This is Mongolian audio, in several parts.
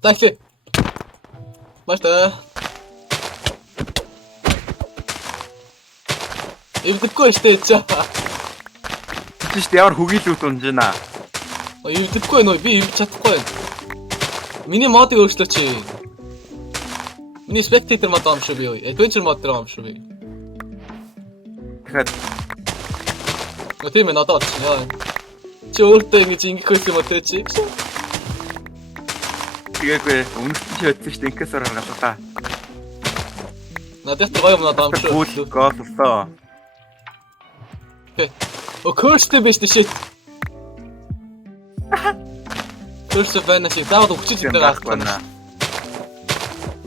Такси. Бааштай. Эвдэхгүй штэ чи. Чи ч ямар хөгийлүүд унжина. Эвдэхгүй нөө би эвдэж чадахгүй. Миний модыг өөрчлөөч. Миний spectator мод юм шүү би. Adventure мод дээр юм шүү би. Тэгэхээр тийм ээ надад ч яа. Чи өөртөө ингэж ингэх байсан юм уу те чи? тэгэхгүй өмнөд чи өдсөн шүү дээ инкээс гаргалаа та. Надад гоё юм надад юм шүү. Гүүл гоолсоо. Curse биш shit. Curse байна шиг заавал өгчиж байгаа байхгүй байна.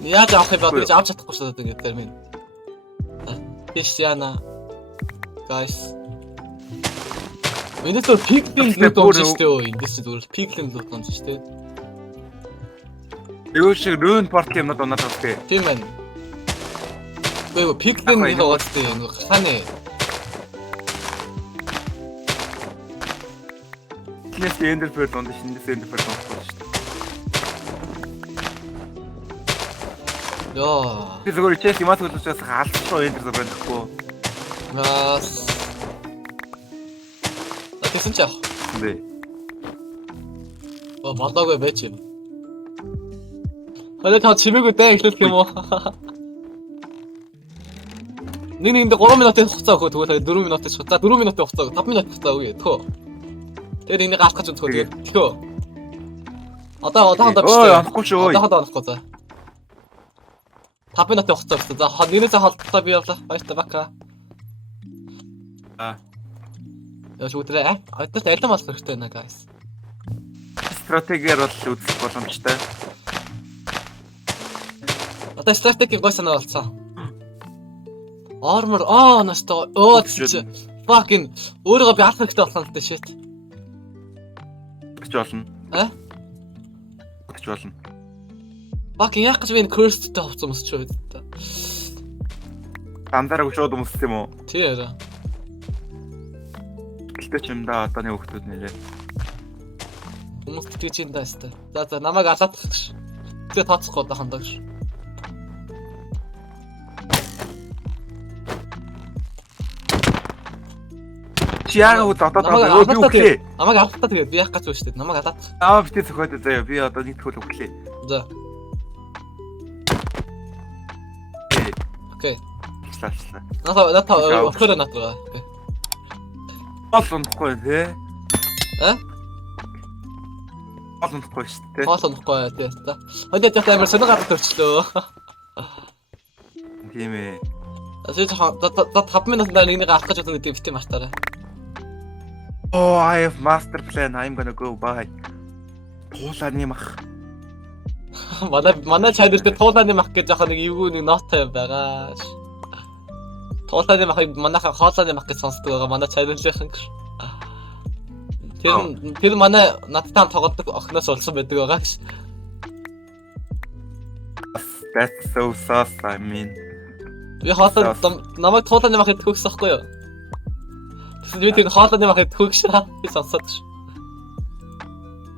Яаж авах юм бэ? Би авч чадахгүй шүү дээ ингээд термин. Биш яана. Guys. Миний тэр пиклинг лут онж штэ өө ингээс зүгээр пиклинг лут онж штэ. Юу шиг рүүн парти юмнууд унаад байна. Тийм байна. Гэхдээ пиклинг нэг уустай нэг хасааны. Кинэс эндерфер донд шинэс эндерфер донд шүү дээ. Яа. Би зүгээр чэс юмас үлчээс хаалтсан эндер байхгүй. Нас. Тэгсэн ч яах. Дээ. Болоогүй байж юм. Хойд та чимээгүй даа эхлэх юм уу? Нэг 3 минутын хугацаа өгөө тэгвэл 4 минутын хугацаа 4 минутын хугацаа 5 минут хугацаа өгье тхөө. Тэр энийг авах гэж тхөө тхөө. Одоо Ой авахгүй ч ой. Одоо авахгүй за. 5 минутын хугацаа өгсөн. За нэрээсээ холбоотой би явлаа. Баяртай бака. Яаш үтрээ. Одод алим болох хэрэгтэй нэ guys. Стратегиэр бол үзэх боломжтой. Одоо стратеги гой санаа болцсон. Armor настай чи fucking өөрийгөө би алах хэрэгтэй болсон л дээ shit. Гэж болно. Гэж болно. Fucking яг гэж би cursed та авсан юм ч үү. Дандаараа шууд өмссөн юм уу? Тий яа. Гэлтэй ч юм да одооны хүүхдүүд нэрээ. Хүмүүс тэгж юм даа хэвээр. За намайг алаад гэж. Тэгээ тооцохгүй одоо хандаа гэж. Чи яагаад одоо би үхлээ. Намайг авахтаа тэгээд би яах гэж байна шүү дээ. Намайг алаад. Битээ зөхөөд заяа. Би одоо нэг төхөл үхлээ. За. Окей. Слааслаа. Надаа өөхөр натгаа. Хоол унахгүй тий. Хоол унахгүй шүү дээ. Хоол унахгүй тий. Хойд яг амар сонир гараад төрчлөө. Тийм ээ. Асууж 5 минутаар нэг авах гэж бодсон гэдэг битээ мартаарай. Oh, I have master plan. I'm gonna go buy. Туулааны мах. Манай channel дээр туулааны мах гэж яг нэг эвгүй нэг нотой байгаа. Туулааны махыг манайхаа хоолойны мах гэж сонсдог байгаа. Манай channel-ийнхэн гэж. Тэр манай надтай тоглодог охноос олсон байдаг байгаа гэж. That's so sus, I mean. Би хоолой намайг туулааны мах гэдэг хөөс ахгүй юу? Би тэр хоолойны мах гэдэг хөөс би сонсоод ш.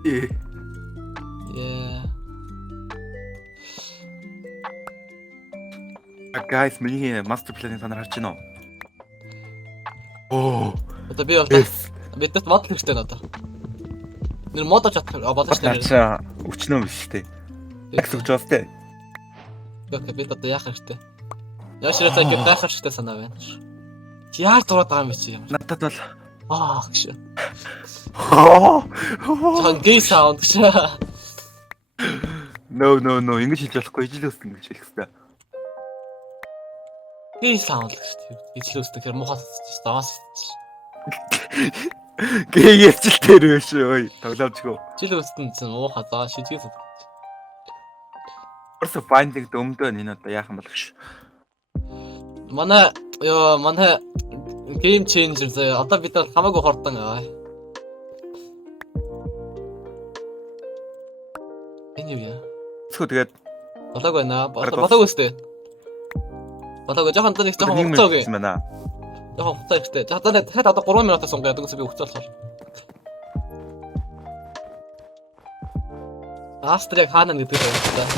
Yeah. Guys, миний master plan-ыг та нар харж байна уу? Одоо би бол биднэрт мод хэрэгтэй надаа. Нэр мод авч чадах болно шүү дээ. Ачаа өчнөө биш үү? Их сууж байна те. Окей, бид одоо яах хэрэгтэй? Яшраа цаг гайхах хэрэгтэй санаа байна. Яар дураад байгаа юм чи юм. Надад бол гэж. Сан гей саунд гэж. No, ингэж хэлж болохгүй. Ижлөөс ингэж хэлэх хэрэгтэй. Гей саунд гэж. Ижлөөс тэгэхээр муухай стаас. Гей ярьчил тэр биш ой. Тоглоомчгүй. Ижлөөс нь муухай заа шижгээс. Орсо файндинг дөмдөө энэ одоо яах юм бол гэж. Манай game changer заяа. Одоо бид нар хамаагүй хордон аа. Энэ юу яа? Тэсгүй тэгээд болоог байна. Болоог өстэй. Болоог жоохон нэг жоохон хугацаа өгье. Жоохон хугацаа ихтэй. За дахиад одоо 3 минутаас сунгая. Тэгээс би хугацаа болохоор. Астрыг хаана гэдэг байна.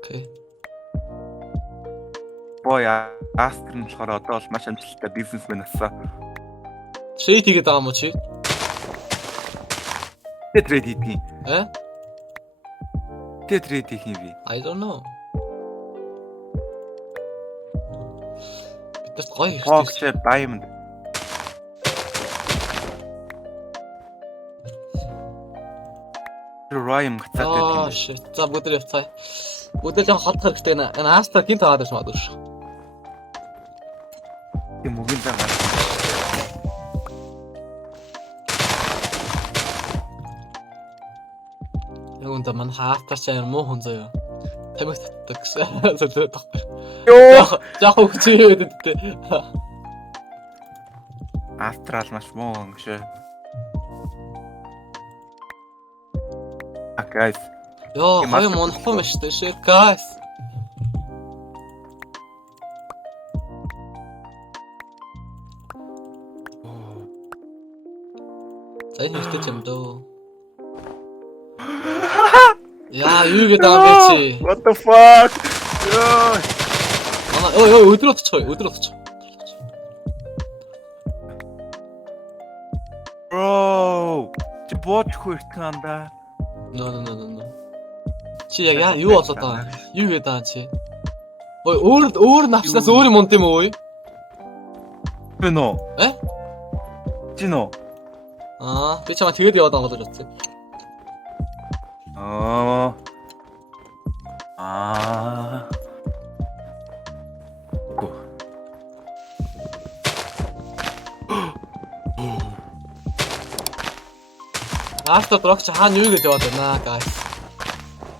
Окей. Бой Астер нь болохоор одоо бол маш амжилттай бизнесмен болсон. Трейд хийгээд байгаа юм уу чи? Тэ трейд хийдгийг. А? Тэ трейд хийх юм би. I don't know. Бидэрт гоё Фокс хэрэгтэй. Diamond. Rhyme гацаад Аа, байдаг. shit. За бүдэр явцгаая. Бүдэр жоо хот хэрэгтэй нэ. Энэ Астра гинт аваад байж магадгүй шүү. Тийм үгийн заа. Яг үнэ мань Астра ч амар муу хүн заяа. Тамиг татдаг гэсэн. Зөвлөд тахгүй. Йоо. Жаа хөвчөө гэдэг. Астрал маш муу юм шиг. Guys. Йоо, Тийм, хоёр Астра монхгүй юм шүү дээ. Shit, guys. За энэ хэрэгтэй ч юм дөө. Яа, юу гэдэг юм бэ чи? What the fuck? Йоо. Ой, өдрөө очих. Bro. Чи боочгүй иртгэн анда. No. Чи яг юу болоод байгаа юм? Юу гэдэг байгаа чи? Ой, өөр навчнаас өөр юм унт юм уу? Бэнэ. Э? Жино. Аа, би чамаа тэгээд яваад байгаа болж бодсон. Аа. Астра дрогч хаана юу гэж яваад байна, guys?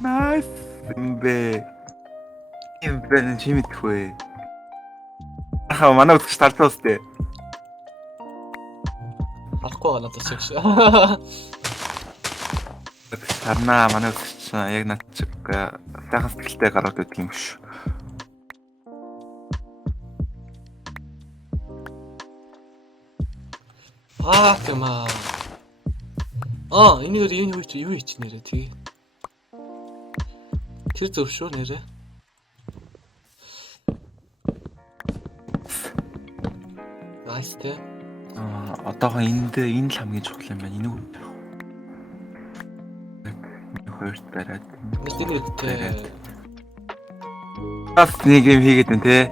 Nice. Бэмбэ. Им бэн чимэтгүй. Ахаа манай үзэж талцсан үстэй. Харахгүй байгаа надад шиг шүү. Харнаа манай үзэж яг над чиг сайхан сэтгэлтэй гараад байдаг юм шүү. Аа, гэмаа. Энэ юу ич нэрэ тий. Тэр зөв шүү нэрэ. Nice тий. Одоогоо энэ л хамгийн чухал юм байна. Энийг хоёрт бариад. Нэг тий. Бас нэг юм хийгээд байна те.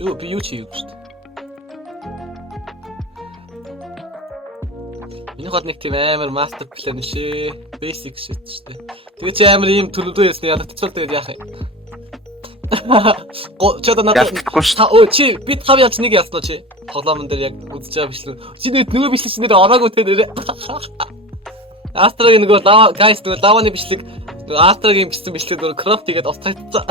Юу би юу чи юу шүү дээ. Энэ хот нэг тийм амар мастер план шээ. Basic shit шүү дээ. Тэгээ чи амар ийм төлөвлөө ясны ядагдчихвал тэгээд яах юм? Чодо надад Ялтахгүй шүү. Өө чи би тав яаж нэг яснаа чи? Тоглоомн дээр яг үзэж байгаа бичлэн. Чи нөгөө бичлэн нэр ороогүй те нэрэ. Астрагийн нөгөө guys нөгөө лаваны бичлэг нөгөө Астрагийн бичсэн бичлэг нөгөө крафт хийгээд оцгоцсон.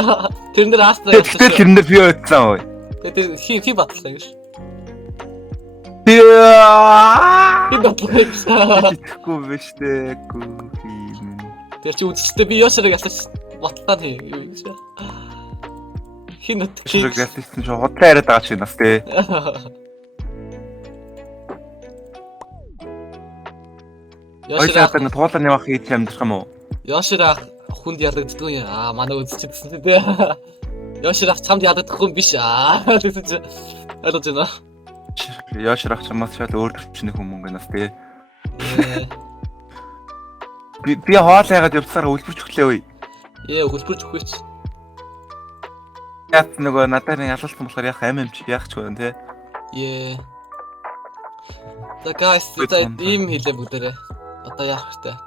Тэрэн дээр Астра Тэгтээ тэрэн дээр би ойдсан ой. тэгээд хин батлаа гэж. Яа. Хин батлаа. Итгэхгүй биш дээ. Гүхин. Тэр чи үзэлтэй би Йоширыг асууж батлаа тий юу гэж. Хин нөт чи Ширэг яссэн чи худлаа яриад байгаа чи нас те. Йошир Ойсаа нэг туулан явах хийж амьдрах юм уу? Йошир хүнд ядагддаг юм. Манай үзчихсэн тий. Йошир чамд ядагдах хүн биш гэсэн чи ойлгож байна. Яашрах чамаас шал өөр төвчний хүмүүс гэнэс те. Би хоол яагаад явцсараа үлбэрч өглөө үе. Хөлбөрч өгөөч. Яг нөгөө надаар ялуулсан болохоор яах амч яах ч байна те. За guys за ийм хэлээ бүгдээрээ. Одоо яах вэ?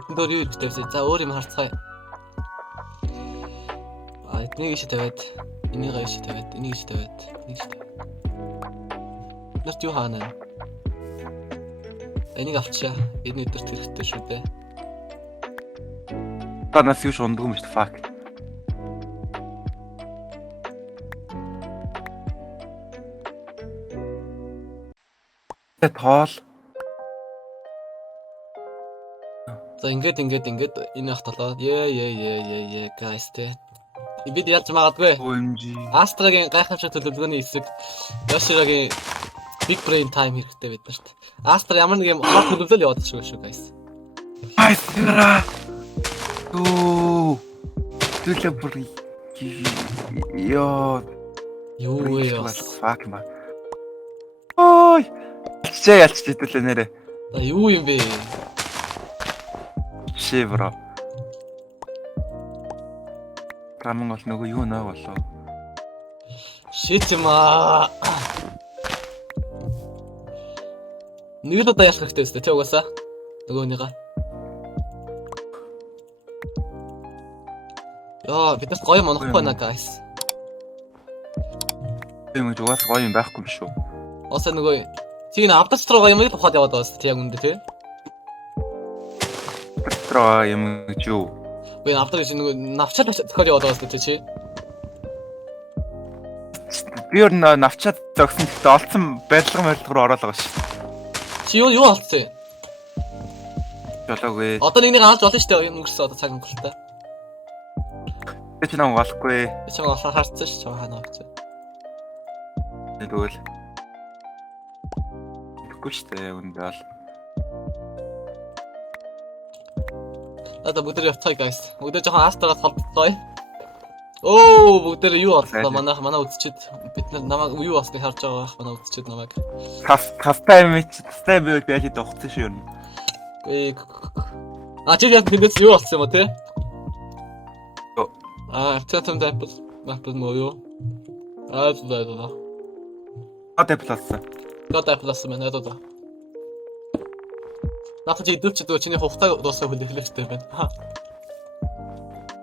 Эдэн дээр юу хэлдэг вэ? За өөр юм харцгаая. Эднийг иши тавиад, энийг иши тавиад, энийг иши тавиад, энийг иши тавиад. Нарт юу хаана? Энийг авчаа. Энэ өдөрт хэрэгтэй шүү дээ. Та нас юу шунддаг юм шүү дээ. Fuck. Тоол. За ингээд энэ ах толоо. Guys те. Бид ялж магадгүй. OMG. Астрагийн гайхамшиг төлөвлөгөөний эсрэг Йоширогийн big brain time хэрэгтэй бид нарт. Астра ямар нэг юм хот хөлөвлөл яваад шүү guys. Айсра. Оо. Түлэ бүр ёо. Юу вэ? Fuck man. Ой. Ялч хэдүүлээ нэрэ. Юу юм бэ? Чи бро. Таман бол нөгөө юу нөө болоо. Shit ма. Нэг л удаа ялах хэрэгтэй өстэй тий угаасаа. Нөгөөнийгаа. Яа, бид нар гоё монохгүй байна guys. Тийм үү угаас гоё юм байхгүй юм шүү. Оосаа нөгөө тийм автостроо гоё юм л ухаад яваад байгаа тий яг үндэ тий. Тра юм юу. Би автор гэж нөгөө навчаад зохиол яваад байгаа тий чи. Би өөр навчаад зогсон гэхдээ олцсон барилга руу ороод байгаа шүү. Чи юу олцсон? Жолоогүй. Одоо нэг авч болно шүү дээ. Өнгөрсөн одоо цаг өнгөрөлтэй. Би ч нэг болохгүй. Би ч харцсан шүү чам ханаа авч. Тэгвэл. Тэгэхгүй шүү дээ үндэ бол. Одоо бүгд явцгаая guys. Бүгд жоохон астраас холбоцгоё. Оо бүгд юу боллоо манай үзчихэд бид нар намайг юу болсныг харж байгаа байх манай үзчихэд намайг. Кастай би яаж догцсон шүү юм. Чи яг тэндээс юу болсон юм бэ те? Оо. Тэтэм дэпл муу юу? Заа. Дэплассан. Дэплассан мэн одоо. Наач идвч дөө чиний хугацаа дуусах хүлээлгтэй байна.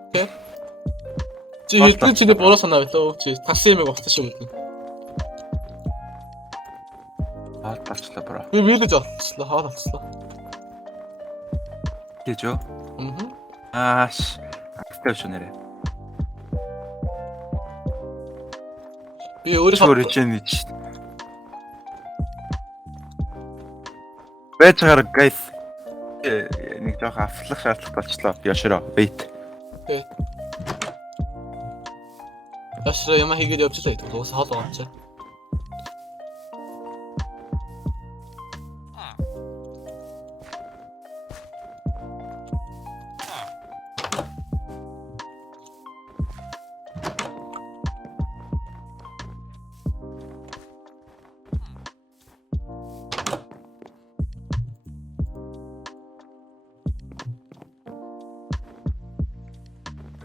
Окей. Чи хэдэн чиний буруу санаа байлаа чи такси юмыг уцсан шүү гэдэг. Болчлаа бро. Би вилэж олцлоо, хаа олцлоо. Гэж юу? Ааш. Акстав шүү нэрэ. Би өөрөө чинь Бэцгэр guys. Нэг жоох авслах шаардлага болчлоо. Яшроо. Wait. Окей. Яшроо юм хийгээд явчихлаа гэдэг. Уус хоол байгаа юм чи.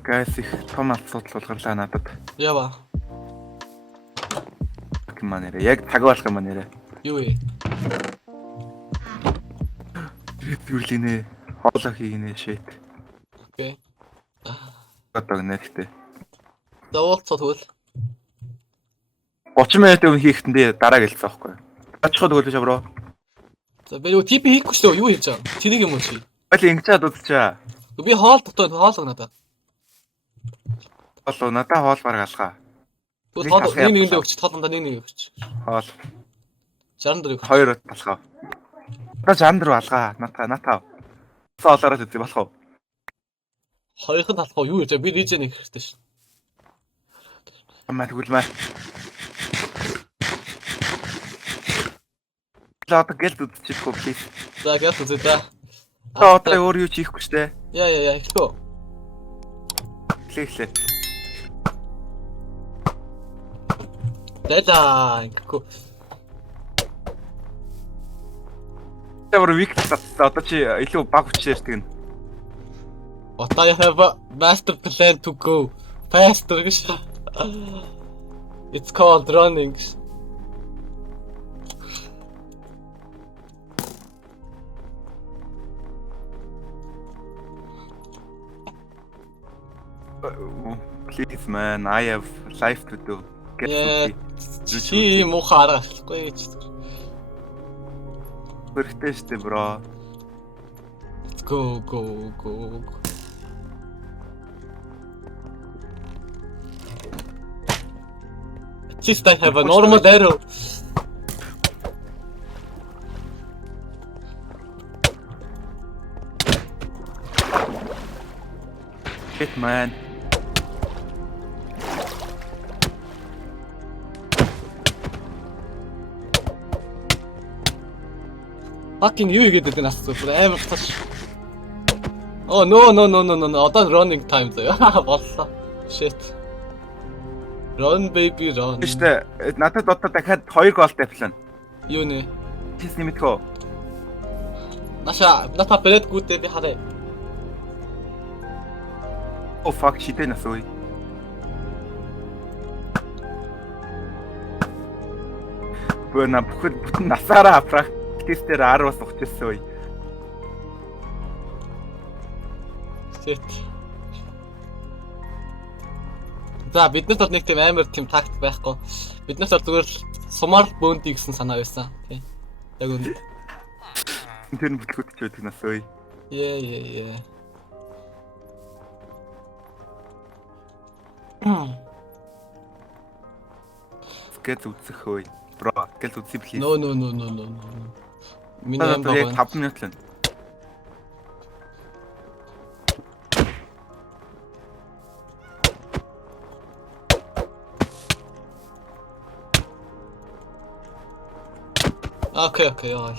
Guys их том асуудал болгорлаа надад. Ява. Гэмээр нэрэ. Яг цаг болох юм нэрэ. Юу вэ? Тэрлийнэ. Хоолоо хийгнэ shit. Окей. Одоо нэрхтээ. Даалцаа тэгвэл 30 минут өмнө хийхдээ дараа гэлцсэн байхгүй. Очиход өгөөч бро. За би юу тип хийхгүй шүү дээ. Юу хийж байгаа? Тэнийг юм уу чи? Бали ингэчээд удачаа. Би хоол дотоо хоол надад. Хоол надаа хоол бараг алгаа. Хоол нэг өгч, хоолндоо нэг өгч. Хоол 64 өгч. 2 алгаа. Одоо 64 алгаа. Натаа. Хоолоороо төдий болох уу? Хоёрхан талхаа юу гэж би дижэ нэг хэрэгтэй шин. Амаа тэгвэл маа. Одоо гэлд үдчихгүй please. За гэх үзээ да. Одоо өөр юу ч хийхгүй штэ. Яа ихлөө. Лээ. Дэла ингээгүй. Тэр вик одоо чи илүү баг хүчээр тэгнэ. What I have a master plan to go faster. It's called running. Please man, I have life to do. Yeah. Чи муухай арга ашиглахгүй гэж. Хэрэгтэй штэ бро. Let's go. At least I have a normal arrow. Shit man. Fucking юу игээд өгдөн асуу. Бүр амар таш. Oh no no no no no. Одоо running time заяа. Боллоо. Shit. Run baby run. Штэ надад одоо дахиад 2 гол тавьлаа. Юу нэ? Чис нэмэтгэв. Наша ната перед гүтээ би хараа. Oh fuck shit насой. Бөөна бүтэн насаараа практис дээр 10-аас ухчихсан үе. Shit. За биднэрт бол нэг тийм амар тийм такт байхгүй. Биднэрт бол зүгээр л сумаар бөөндий гэсэн санаа байсан. Тий. Яг үнэ. Тэр бүтлгүүд ч байдаг насой. Yeah. Скет үзэх үе. Бро, скет үзье please. No. Миний аим яг байгаа. 5 минут л. Окей, яа.